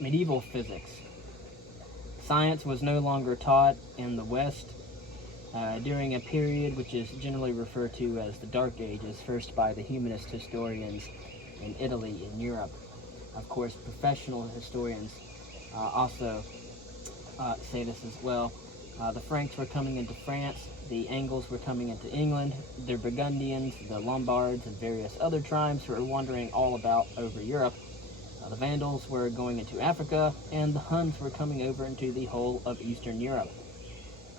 Medieval physics. Science was no longer taught in the West during a period which is generally referred to as the Dark Ages, first by the humanist historians in Italy and Europe. Of course, professional historians also say this as well. The Franks were coming into France, the Angles were coming into England, the Burgundians, the Lombards, and various other tribes were wandering all about over Europe. The Vandals were going into Africa, and the Huns were coming over into the whole of Eastern Europe.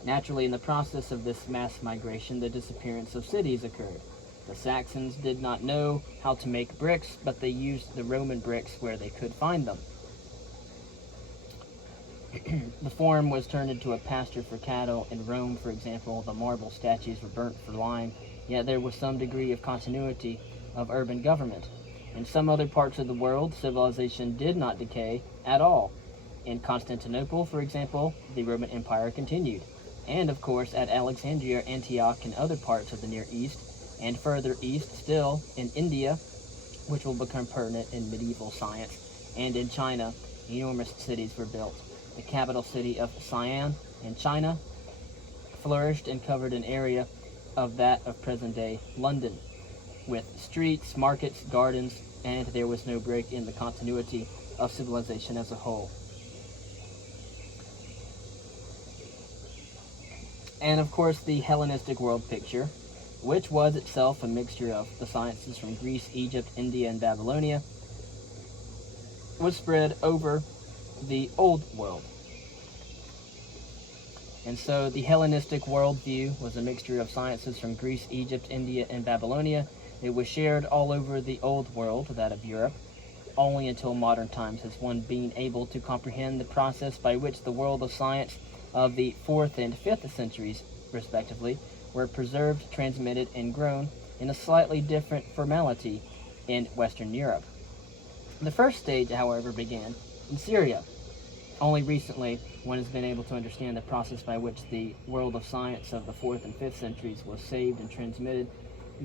Naturally, in the process of this mass migration, the disappearance of cities occurred. The Saxons did not know how to make bricks, but they used the Roman bricks where they could find them. The Forum was turned into a pasture for cattle. In Rome, for example, the marble statues were burnt for lime, yet there was some degree of continuity of urban government. In some other parts of the world, civilization did not decay at all. In Constantinople, for example, the Roman Empire continued. And, of course, at Alexandria, Antioch, and other parts of the Near East, and further east still, in India, which will become pertinent in medieval science, and in China, enormous cities were built. The capital city of Siam in China flourished and covered an area of that of present-day London, with streets, markets, gardens, and there was no break in the continuity of civilization as a whole. And of course, the Hellenistic world picture, which was itself a mixture of the sciences from Greece, Egypt, India, and Babylonia, was spread over the old world. And so the Hellenistic worldview was a mixture of sciences from Greece, Egypt, India, and Babylonia. It was shared all over the old world, that of Europe, only until modern times has one been able to comprehend the process by which the world of science of the 4th and 5th centuries, respectively, were preserved, transmitted, and grown in a slightly different formality in Western Europe. The first stage, however, began in Syria. Only recently, one has been able to understand the process by which the world of science of the 4th and 5th centuries was saved and transmitted,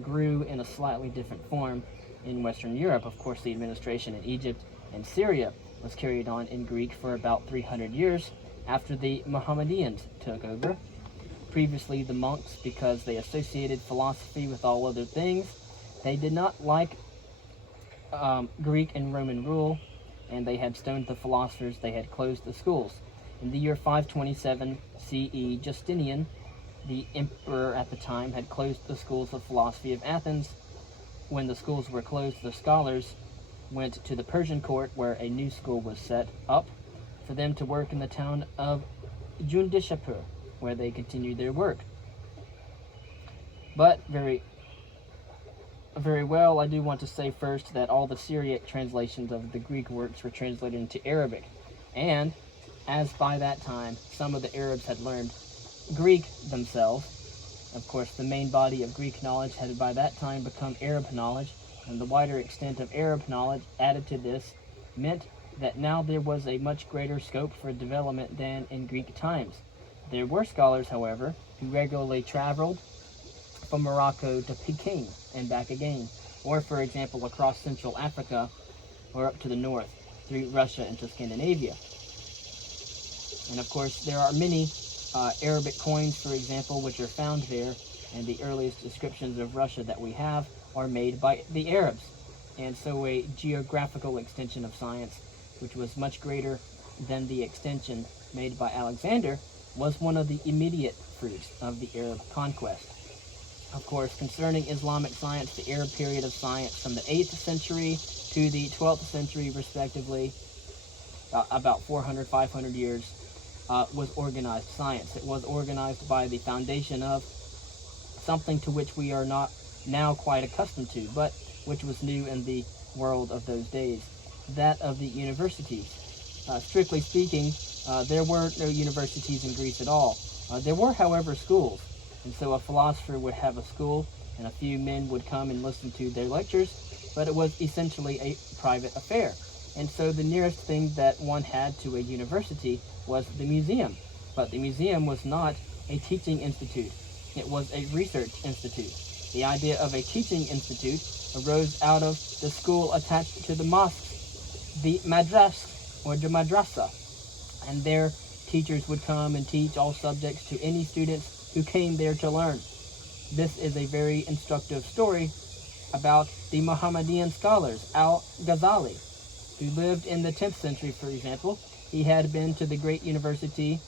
grew in a slightly different form in Western Europe. Of course, the administration in Egypt and Syria was carried on in Greek for about 300 years after the Mohammedans took over. Previously, the monks, because they associated philosophy with all other things, they did not like Greek and Roman rule, and they had stoned the philosophers. They had closed the schools. In the year 527 CE, Justinian, the emperor at the time, had closed the schools of philosophy of Athens. When the schools were closed, the scholars went to the Persian court, where a new school was set up for them to work in the town of Jundishapur, where they continued their work. But very well, I do want to say first that all the Syriac translations of the Greek works were translated into Arabic, and as by that time some of the Arabs had learned Greek themselves, of course the main body of Greek knowledge had by that time become Arab knowledge, and the wider extent of Arab knowledge added to this meant that now there was a much greater scope for development than in Greek times. There were scholars, however, who regularly traveled from Morocco to Peking and back again, or for example across Central Africa or up to the north through Russia into Scandinavia. And of course there are many Arabic coins, for example, which are found there, and the earliest descriptions of Russia that we have are made by the Arabs. And so a geographical extension of science, which was much greater than the extension made by Alexander, was one of the immediate fruits of the Arab conquest. Of course, concerning Islamic science, the Arab period of science from the 8th century to the 12th century, respectively, about 400, 500 years, was organized science. It was organized by the foundation of something to which we are not now quite accustomed to, but which was new in the world of those days, that of the universities. Strictly speaking, there were no universities in Greece at all. There were, however, schools, and so a philosopher would have a school, and a few men would come and listen to their lectures, but it was essentially a private affair. And so the nearest thing that one had to a university was the museum. But the museum was not a teaching institute. It was a research institute. The idea of a teaching institute arose out of the school attached to the mosques, the madras, or the madrasa, and their teachers would come and teach all subjects to any students who came there to learn. This is a very instructive story about the Muhammadan scholars, Al-Ghazali, who lived in the 10th century, for example. He had been to the great university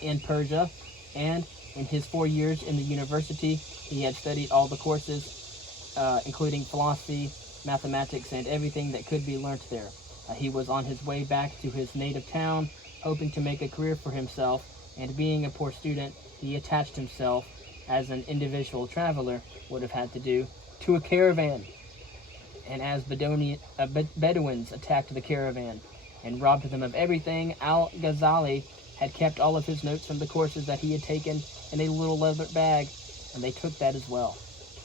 in Persia, and in his 4 years in the university, he had studied all the courses, including philosophy, mathematics, and everything that could be learnt there. He was on his way back to his native town, hoping to make a career for himself, and being a poor student, he attached himself, as an individual traveler would have had to do, to a caravan. And as Bedouins attacked the caravan and robbed them of everything, Al-Ghazali had kept all of his notes from the courses that he had taken in a little leather bag, and they took that as well.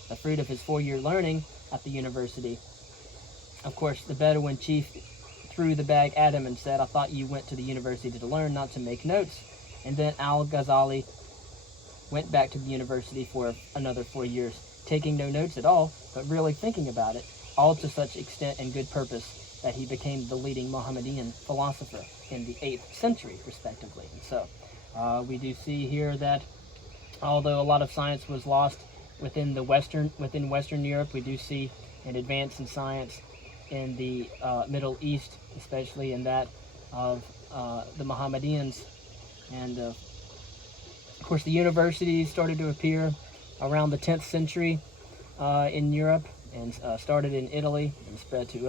The fruit of his 4-year learning at the university. Of course, the Bedouin chief threw the bag at him and said, "I thought you went to the university to learn, not to make notes." And then Al-Ghazali went back to the university for another 4 years, taking no notes at all, but really thinking about it, all to such extent and good purpose that he became the leading Mohammedan philosopher in the 8th century, respectively. And so we do see here that although a lot of science was lost within Western Europe, we do see an advance in science in the Middle East, especially in that of the Mohammedans. And of course, the universities started to appear around the 10th century in Europe, and started in Italy and spread to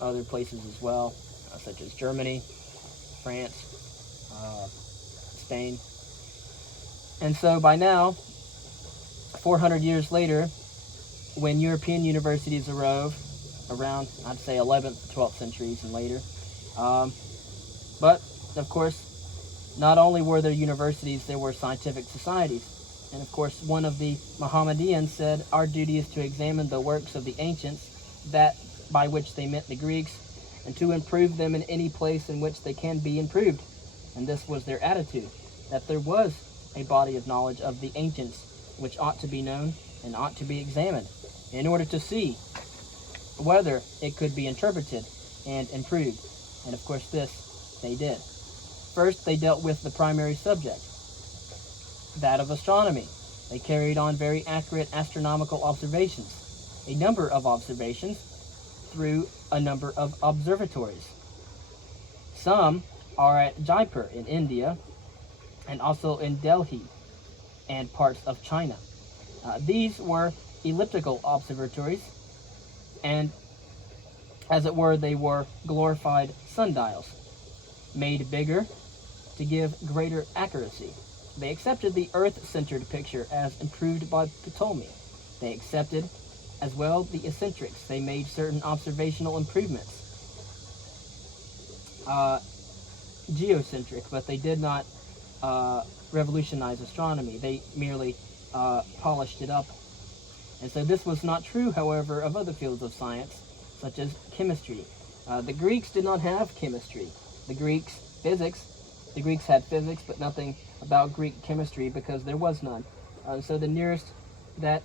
other places as well, such as Germany, France, Spain. And so by now, 400 years later, when European universities arose, around, I'd say, 11th, 12th centuries and later. But, of course, not only were there universities, there were scientific societies. And, of course, one of the Mohammedans said, "Our duty is to examine the works of the ancients, that by which they meant the Greeks, and to improve them in any place in which they can be improved." And this was their attitude, that there was a body of knowledge of the ancients which ought to be known and ought to be examined in order to see whether it could be interpreted and improved. And of course this they did. First, they dealt with the primary subject, that of astronomy. They carried on very accurate astronomical observations, a number of observations through a number of observatories. Some are at Jaipur in India, and also in Delhi and parts of China. These were elliptical observatories, and as it were, they were glorified sundials, made bigger to give greater accuracy. They accepted the Earth-centered picture as improved by Ptolemy. They accepted as well the eccentrics. They made certain observational improvements. Geocentric, but they did not revolutionize astronomy. They merely polished it up. And so this was not true, however, of other fields of science, such as chemistry. The Greeks did not have chemistry. The Greeks had physics, but nothing about Greek chemistry because there was none. So the nearest that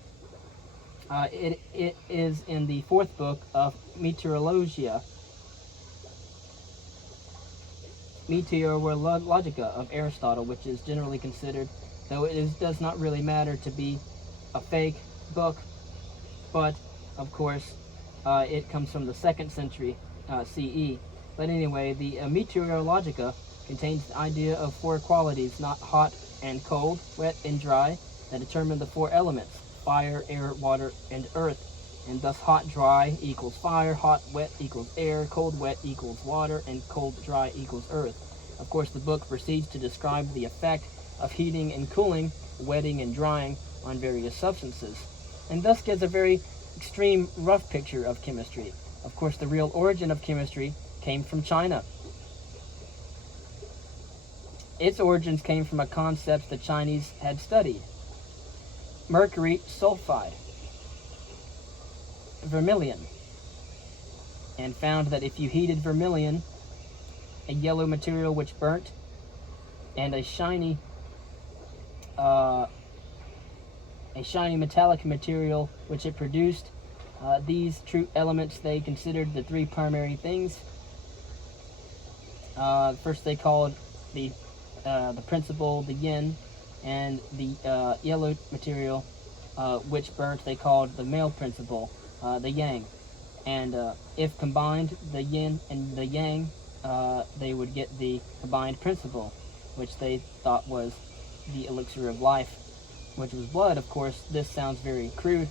it is in the 4th book of Meteorologia of Aristotle, which is generally considered, though does not really matter, to be a fake book, but of course it comes from the 2nd century CE. But anyway, the Meteorologica contains the idea of 4 qualities, not hot and cold, wet and dry, that determine the 4 elements: fire, air, water, and earth. And thus hot, dry equals fire, hot, wet equals air, cold, wet equals water, and cold, dry equals earth. Of course, the book proceeds to describe the effect of heating and cooling, wetting and drying on various substances, and thus gives a very extreme rough picture of chemistry. Of course, the real origin of chemistry came from China. Its origins came from a concept the Chinese had studied: mercury sulfide, vermilion, and found that if you heated vermilion, a yellow material which burnt, and a shiny metallic material which it produced, These true elements they considered the three primary things. First, they called the principle the yin, and the yellow material, which burnt, they called the male principle the yang. And if combined, the yin and the yang, they would get the combined principle, which they thought was the elixir of life, which was blood. Of course, this sounds very crude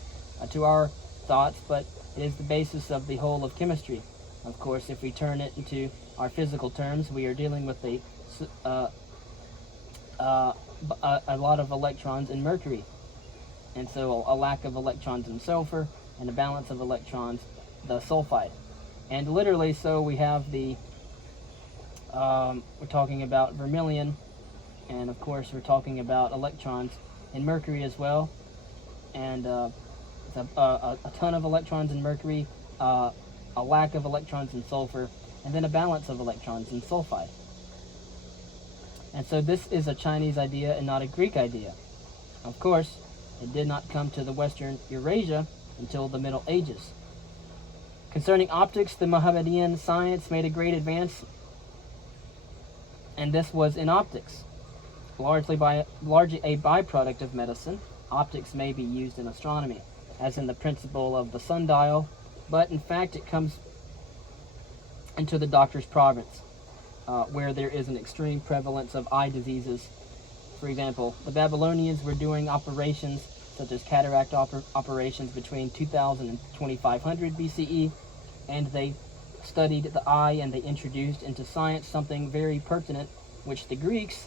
to our thoughts, but it is the basis of the whole of chemistry. Of course, if we turn it into our physical terms, we are dealing with a lot of electrons in mercury, and so a lack of electrons in sulfur, and a balance of electrons, the sulfide. And literally, so we have the we're talking about vermilion, and of course we're talking about electrons in mercury as well, and a ton of electrons in mercury, a lack of electrons in sulfur, and then a balance of electrons in sulfide. And so this is a Chinese idea and not a Greek idea. Of course, it did not come to the Western Eurasia until the Middle Ages. Concerning optics, the Mohammedan science made a great advance, and this was in optics. Largely a byproduct of medicine, optics may be used in astronomy, as in the principle of the sundial, but in fact it comes into the doctor's province, where there is an extreme prevalence of eye diseases. For example, the Babylonians were doing operations such as cataract operations between 2000 and 2500 BCE, and they studied the eye, and they introduced into science something very pertinent which the Greeks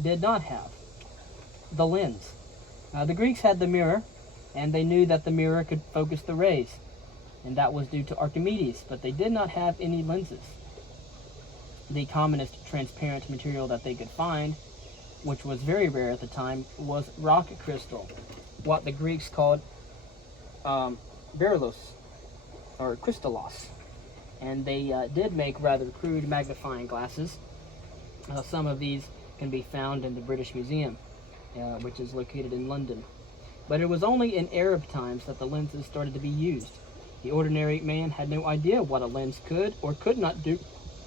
did not have: the lens. The Greeks had the mirror, and they knew that the mirror could focus the rays, and that was due to Archimedes, but they did not have any lenses. The commonest transparent material that they could find, which was very rare at the time, was rock crystal, what the Greeks called berylos, or crystallos. And they did make rather crude magnifying glasses. Some of these can be found in the British Museum, which is located in London. But it was only in Arab times that the lenses started to be used. The ordinary man had no idea what a lens could or could not do,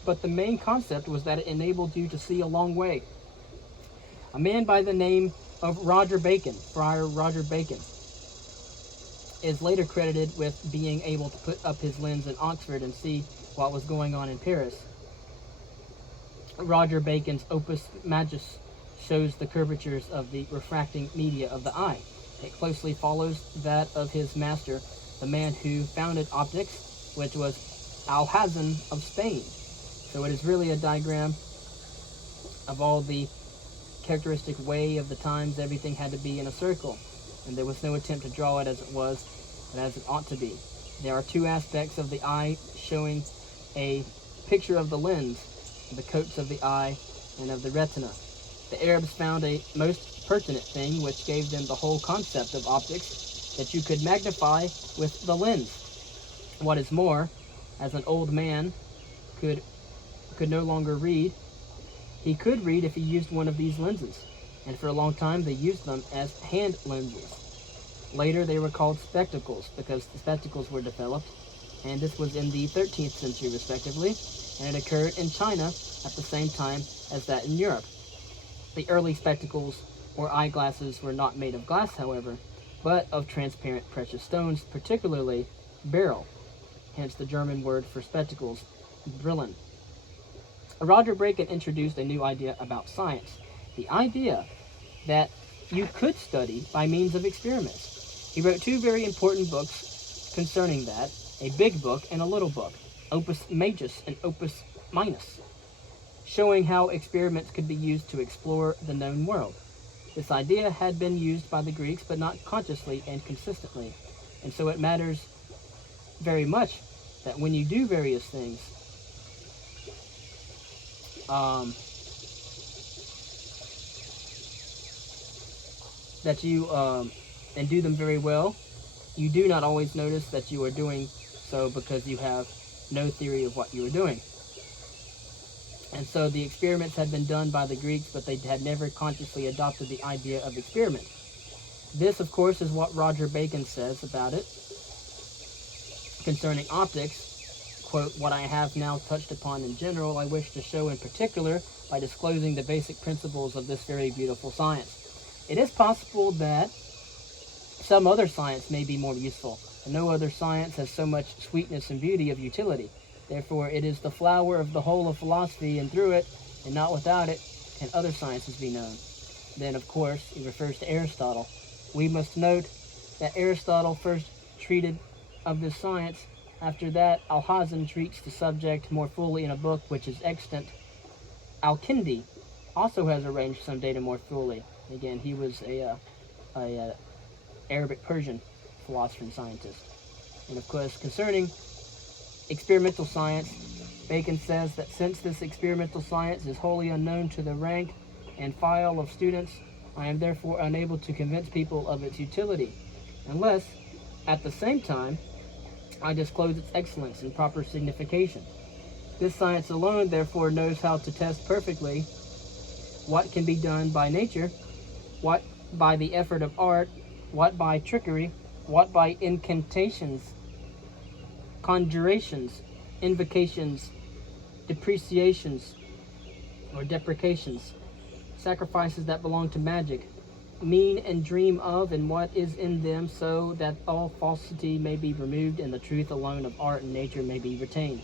but the main concept was that it enabled you to see a long way. A man by the name of Roger Bacon, Friar Roger Bacon, is later credited with being able to put up his lens in Oxford and see what was going on in Paris. Roger Bacon's Opus Majus shows the curvatures of the refracting media of the eye. It closely follows that of his master, the man who founded optics, which was Alhazen of Spain. So it is really a diagram of all the characteristic way of the times. Everything had to be in a circle, and there was no attempt to draw it as it was, but as it ought to be. There are two aspects of the eye showing a picture of the lens, the coats of the eye, and of the retina. The Arabs found a most pertinent thing which gave them the whole concept of optics, that you could magnify with the lens. What is more, as an old man could no longer read, he could read if he used one of these lenses, and for a long time they used them as hand lenses. Later they were called spectacles because the spectacles were developed, and this was in the 13th century respectively, and it occurred in China at the same time as that in Europe. The early spectacles or eyeglasses were not made of glass, however, but of transparent precious stones, particularly beryl, hence the German word for spectacles, Brillen. Roger Bacon introduced a new idea about science, the idea that you could study by means of experiments. He wrote two very important books concerning that, a big book and a little book, Opus Majus and Opus Minus, showing how experiments could be used to explore the known world. This idea had been used by the Greeks, but not consciously and consistently, and so it matters very much that when you do various things, that you and do them very well, you do not always notice that you are doing so because you have no theory of what you are doing. And so the experiments had been done by the Greeks, but they had never consciously adopted the idea of experiment. This, of course, is what Roger Bacon says about it. Concerning optics, quote, what I have now touched upon in general, I wish to show in particular by disclosing the basic principles of this very beautiful science. It is possible that some other science may be more useful, and no other science has so much sweetness and beauty of utility. Therefore, it is the flower of the whole of philosophy, and through it, and not without it, can other sciences be known. Then, of course, he refers to Aristotle. We must note that Aristotle first treated of this science. After that, Alhazen treats the subject more fully in a book which is extant. Al-Kindi also has arranged some data more fully. Again, he was a Arabic Persian philosopher and scientist. And of course, concerning experimental science, Bacon says that since this experimental science is wholly unknown to the rank and file of students, I am therefore unable to convince people of its utility, unless, at the same time, I disclose its excellence and proper signification. This science alone, therefore, knows how to test perfectly what can be done by nature, what by the effort of art, what by trickery, what by incantations, conjurations, invocations, depreciations, or deprecations, sacrifices that belong to magic, mean and dream of, and what is in them, so that all falsity may be removed and the truth alone of art and nature may be retained.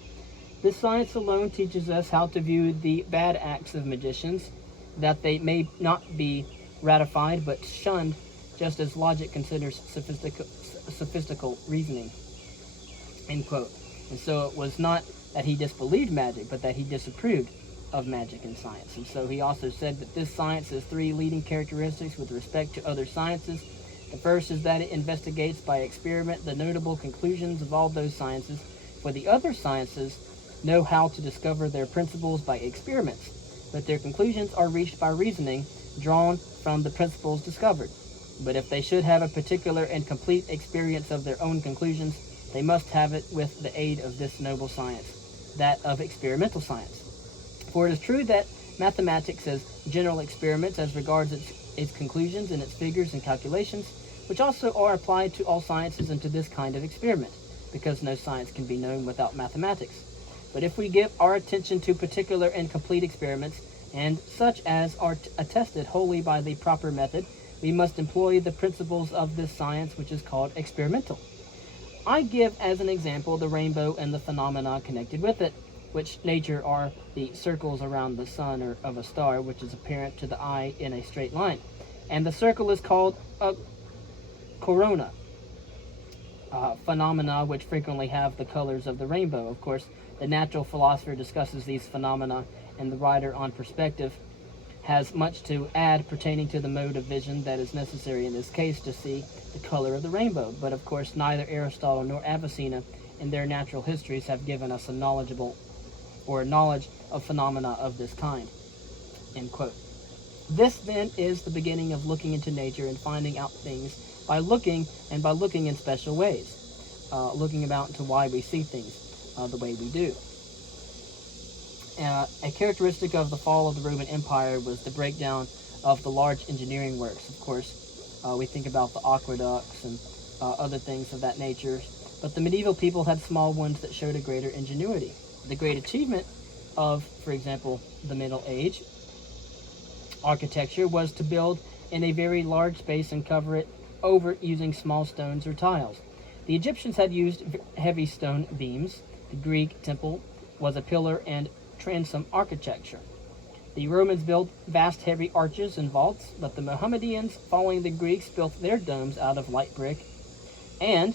This science alone teaches us how to view the bad acts of magicians, that they may not be ratified but shunned, just as logic considers sophistical reasoning. End quote. And so it was not that he disbelieved magic, but that he disapproved of magic and science. And so he also said that this science has three leading characteristics with respect to other sciences. The first is that it investigates by experiment the notable conclusions of all those sciences, for the other sciences know how to discover their principles by experiments, but their conclusions are reached by reasoning drawn from the principles discovered. But if they should have a particular and complete experience of their own conclusions, they must have it with the aid of this noble science, that of experimental science. For it is true that mathematics has general experiments as regards its conclusions and its figures and calculations, which also are applied to all sciences and to this kind of experiment, because no science can be known without mathematics. But if we give our attention to particular and complete experiments, and such as are attested wholly by the proper method, we must employ the principles of this science, which is called experimental. I give as an example the rainbow and the phenomena connected with it, which nature are the circles around the sun or of a star, which is apparent to the eye in a straight line. And the circle is called a corona. Phenomena which frequently have the colors of the rainbow. Of course, the natural philosopher discusses these phenomena, and the writer on perspective has much to add pertaining to the mode of vision that is necessary in this case to see the color of the rainbow. But of course, neither Aristotle nor Avicenna in their natural histories have given us a knowledge of phenomena of this kind. End quote. This then is the beginning of looking into nature and finding out things by looking in special ways, looking about into why we see things the way we do. A characteristic of the fall of the Roman Empire was the breakdown of the large engineering works. Of course, we think about the aqueducts and other things of that nature, but the medieval people had small ones that showed a greater ingenuity. The great achievement of, for example, the Middle Age architecture was to build in a very large space and cover it over using small stones or tiles. The Egyptians had used heavy stone beams. The Greek temple was a pillar and transom architecture. The Romans built vast heavy arches and vaults, but the Mohammedans, following the Greeks, built their domes out of light brick. And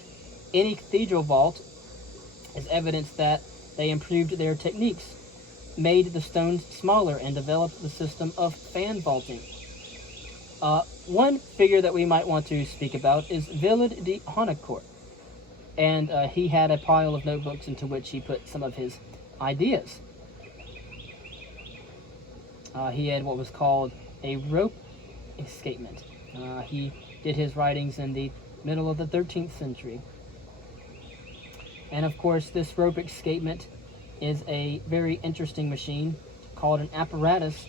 any cathedral vault is evidence that they improved their techniques, made the stones smaller, and developed the system of fan vaulting. One figure that we might want to speak about is Willard de Honnecourt, and he had a pile of notebooks into which he put some of his ideas. He had what was called a rope escapement. He did his writings in the middle of the 13th century. And of course, this rope escapement is a very interesting machine called an apparatus,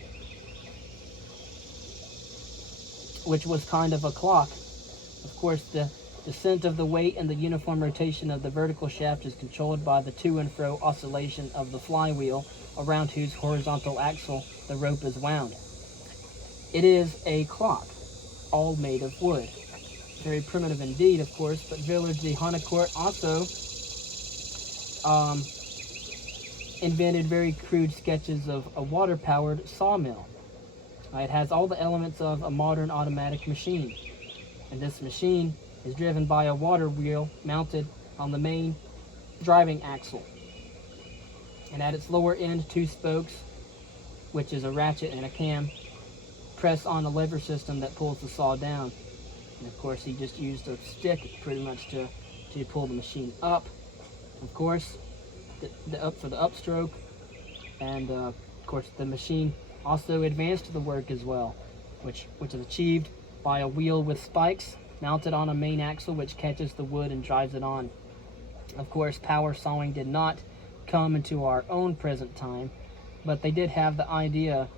which was kind of a clock. Of course, the Descent of the weight and the uniform rotation of the vertical shaft is controlled by the to and fro oscillation of the flywheel, around whose horizontal axle the rope is wound. It is a clock, all made of wood. Very primitive indeed, of course, but Villers de Honnecourt also invented very crude sketches of a water-powered sawmill. It has all the elements of a modern automatic machine, and this machine is driven by a water wheel mounted on the main driving axle. And at its lower end, two spokes, which is a ratchet and a cam, press on a lever system that pulls the saw down. And of course, he just used a stick pretty much to pull the machine up. Of course, the up for the upstroke, and of course the machine also advanced the work as well, which is achieved by a wheel with spikes mounted on a main axle which catches the wood and drives it on. Of course, power sawing did not come into our own present time, but they did have the idea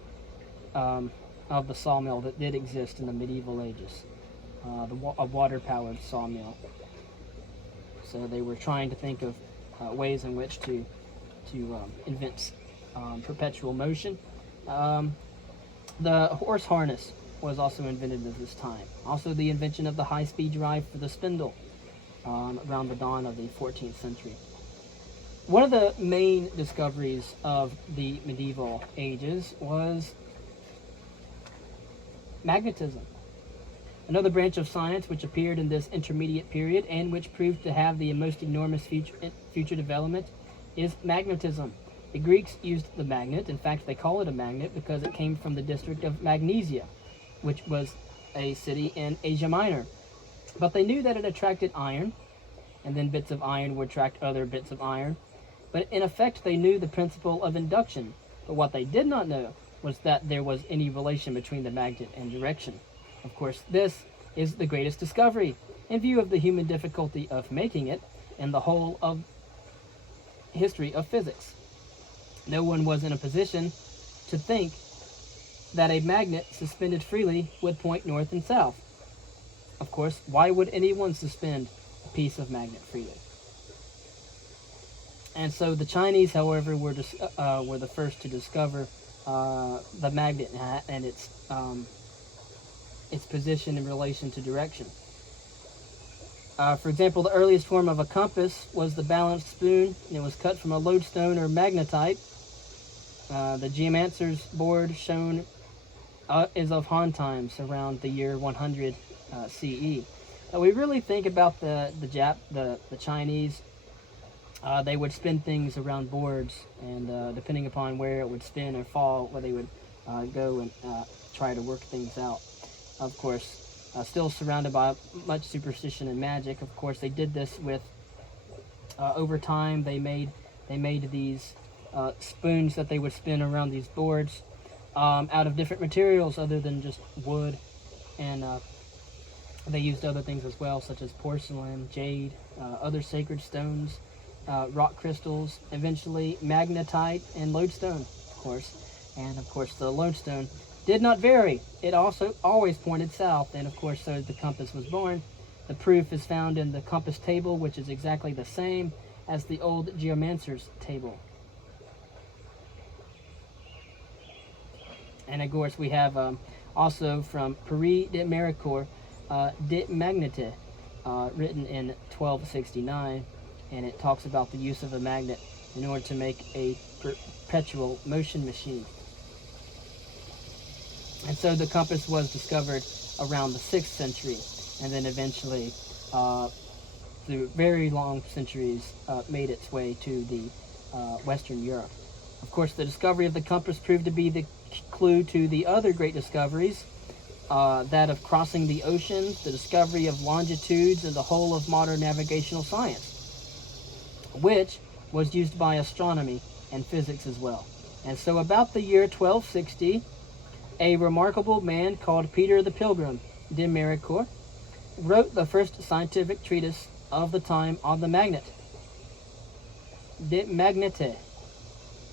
of the sawmill that did exist in the medieval ages, a water-powered sawmill. So they were trying to think of ways in which to invent perpetual motion. The horse harness was also invented at this time. Also the invention of the high-speed drive for the spindle around the dawn of the 14th century. One of the main discoveries of the medieval ages was magnetism. Another branch of science which appeared in this intermediate period and which proved to have the most enormous future development is magnetism. The Greeks used the magnet. In fact, they call it a magnet because it came from the district of Magnesia, which was a city in Asia Minor. But they knew that it attracted iron, and then bits of iron would attract other bits of iron. But in effect, they knew the principle of induction. But what they did not know was that there was any relation between the magnet and direction. Of course, this is the greatest discovery, in view of the human difficulty of making it, and the whole of history of physics. No one was in a position to think that a magnet suspended freely would point north and south. Of course, why would anyone suspend a piece of magnet freely? And so the Chinese, however, were the first to discover the magnet and its position in relation to direction. For example, the earliest form of a compass was the balanced spoon, and it was cut from a lodestone or magnetite. The geomancer's board shown is of Han times, around the year 100 CE. We really think about the Chinese. They would spin things around boards, and depending upon where it would spin or fall, where they would go and try to work things out. Of course, still surrounded by much superstition and magic. Of course, they did this with over time. They made these spoons that they would spin around these boards out of different materials other than just wood, and they used other things as well, such as porcelain, jade, other sacred stones, rock crystals, eventually magnetite and lodestone, of course. And of course, the lodestone did not vary. It also always pointed south, and of course, so the compass was born. The proof is found in the compass table, which is exactly the same as the old geomancer's table. And of course, we have also from Paris de Méricourt, De Magnete, written in 1269, and it talks about the use of a magnet in order to make a perpetual motion machine. And so the compass was discovered around the 6th century, and then eventually, through very long centuries, made its way to the Western Europe. Of course, the discovery of the compass proved to be the clue to the other great discoveries, that of crossing the oceans, the discovery of longitudes, and the whole of modern navigational science, which was used by astronomy and physics as well. And so about the year 1260, a remarkable man called Peter the Pilgrim de Méricourt wrote the first scientific treatise of the time on the magnet, De Magnete.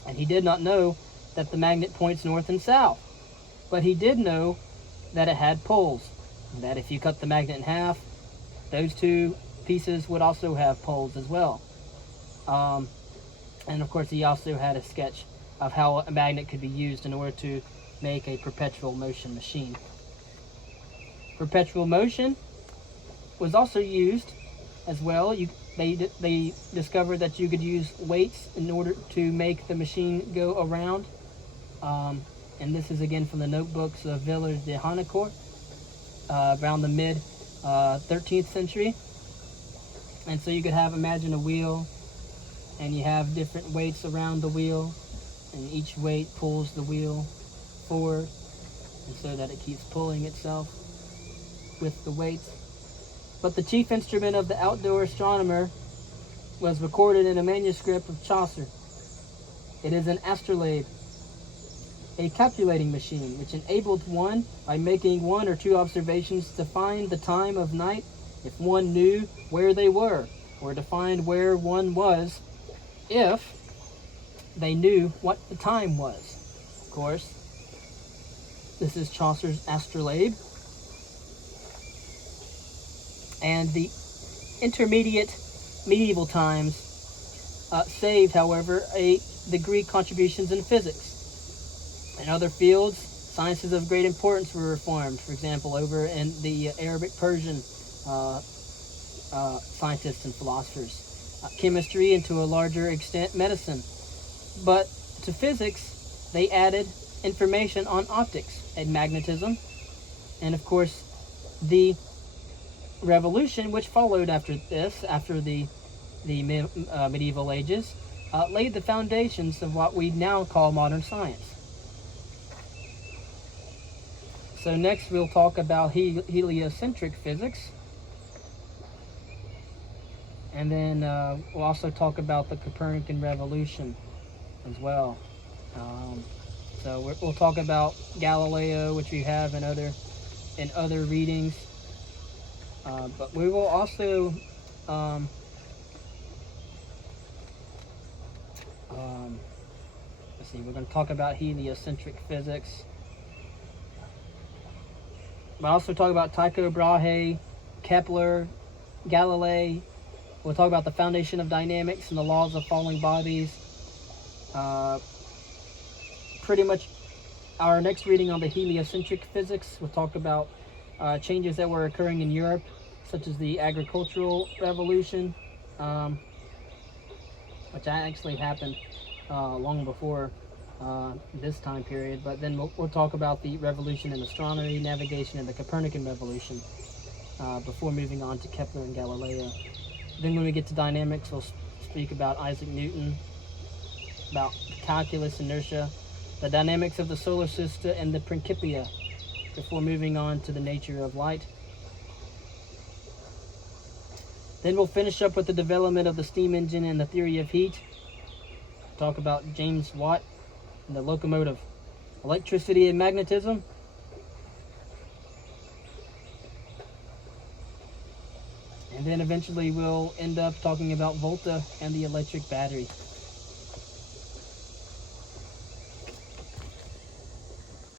And he did not know that the magnet points north and south, but he did know that it had poles, and that if you cut the magnet in half, those two pieces would also have poles as well. And of course, he also had a sketch of how a magnet could be used in order to make a perpetual motion machine. Perpetual motion was also used as well. They discovered that you could use weights in order to make the machine go around. And this is again from the notebooks of Villers de Honnêcourt, around the mid 13th century. And so you could imagine a wheel, and you have different weights around the wheel, and each weight pulls the wheel forward, and so that it keeps pulling itself with the weights. But the chief instrument of the outdoor astronomer was recorded in a manuscript of Chaucer. It is an astrolabe, a calculating machine which enabled one, by making one or two observations, to find the time of night if one knew where they were, or to find where one was if they knew what the time was. Of course, this is Chaucer's astrolabe. And the intermediate medieval times saved, however, the Greek contributions in physics. In other fields, sciences of great importance were reformed. For example, over in the Arabic Persian scientists and philosophers. Chemistry, and to a larger extent medicine. But to physics, they added information on optics and magnetism. And of course, the revolution which followed after this, after the medieval ages, laid the foundations of what we now call modern science. So next we'll talk about heliocentric physics, and then we'll also talk about the Copernican revolution as well. So we'll talk about Galileo, which we have in other readings. But we will also let's see, we're going to talk about heliocentric physics. We'll also talk about Tycho Brahe, Kepler, Galilei. We'll talk about the foundation of dynamics and the laws of falling bodies. Pretty much our next reading on the heliocentric physics, we'll talk about changes that were occurring in Europe, such as the agricultural revolution, which actually happened long before this time period. But then we'll talk about the revolution in astronomy, navigation, and the Copernican revolution before moving on to Kepler and Galileo. Then when we get to dynamics, we'll speak about Isaac Newton, about calculus, inertia, the dynamics of the solar system, and the Principia, before moving on to the nature of light. Then we'll finish up with the development of the steam engine and the theory of heat. Talk about James Watt and the locomotive, electricity and magnetism. And then eventually we'll end up talking about Volta and the electric battery.